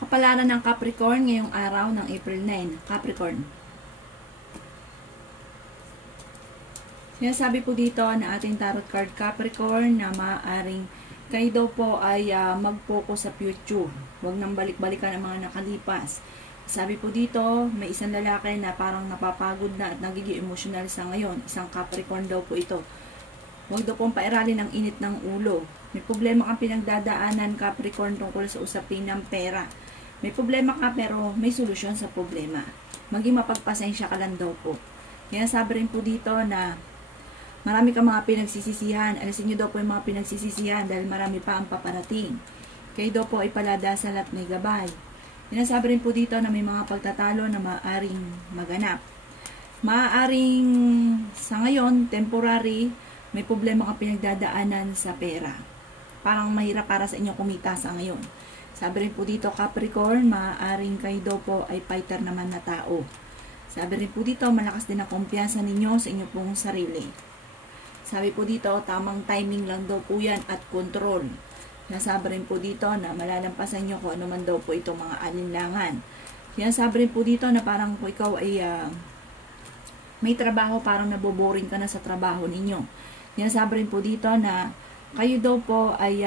Kapalaran ng Capricorn ngayong araw ng April 9. Capricorn. Sinasabi po dito na ating tarot card Capricorn na maaaring kayo daw po ay mag-focus sa future. Huwag nang balik-balikan ang mga nakalipas. Sabi po dito, may isang lalaki na parang napapagod na at nagiging emotional sa ngayon. Isang Capricorn daw po ito. Huwag daw pong pairalin ang init ng ulo. May problema kang pinagdadaanan, Capricorn, tungkol sa usapin ng pera. May problema ka pero may solusyon sa problema. Maging mapagpasensya ka lang daw po. Kaya sabi rin po dito na marami ka mga pinagsisisihan. Alisin nyo daw po yung mga pinagsisisihan dahil marami pa ang paparating. Kayo daw po ay paladasal at may gabay. Sinasabi rin po dito na may mga pagtatalo na maaaring maganap. Maaaring sa ngayon, temporary, may problema ka pinagdadaanan sa pera. Parang mahirap para sa inyo kumita sa ngayon. Sabi rin po dito, Capricorn, maaaring kayo daw po ay fighter naman na tao. Sabi rin po dito, malakas din ang kumpiyansa ninyo sa inyo pong sarili. Sabi po dito, tamang timing lang daw po yan at control. Sinasabi rin po dito na malalampasan nyo kung ano man daw po itong mga alinlangan. Sinasabi rin po dito na parang po ikaw ay may trabaho, parang naboboring ka na sa trabaho ninyo. Sinasabi rin po dito na kayo daw po ay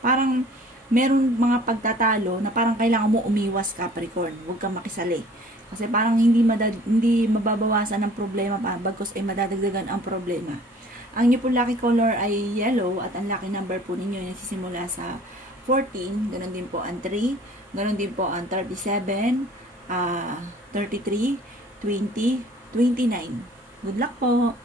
parang meron mga pagtatalo na parang kailangan mo umiwas, Capricorn. Huwag kang makisali. Kasi parang hindi mababawasan ang problema pa, bagkus ay madadagdagan ang problema. Ang inyo po lucky color ay yellow at ang lucky number po ninyo ay nagsisimula sa 14, ganun din po ang 3, ganun din po ang 37, 33, 20, 29. Good luck po!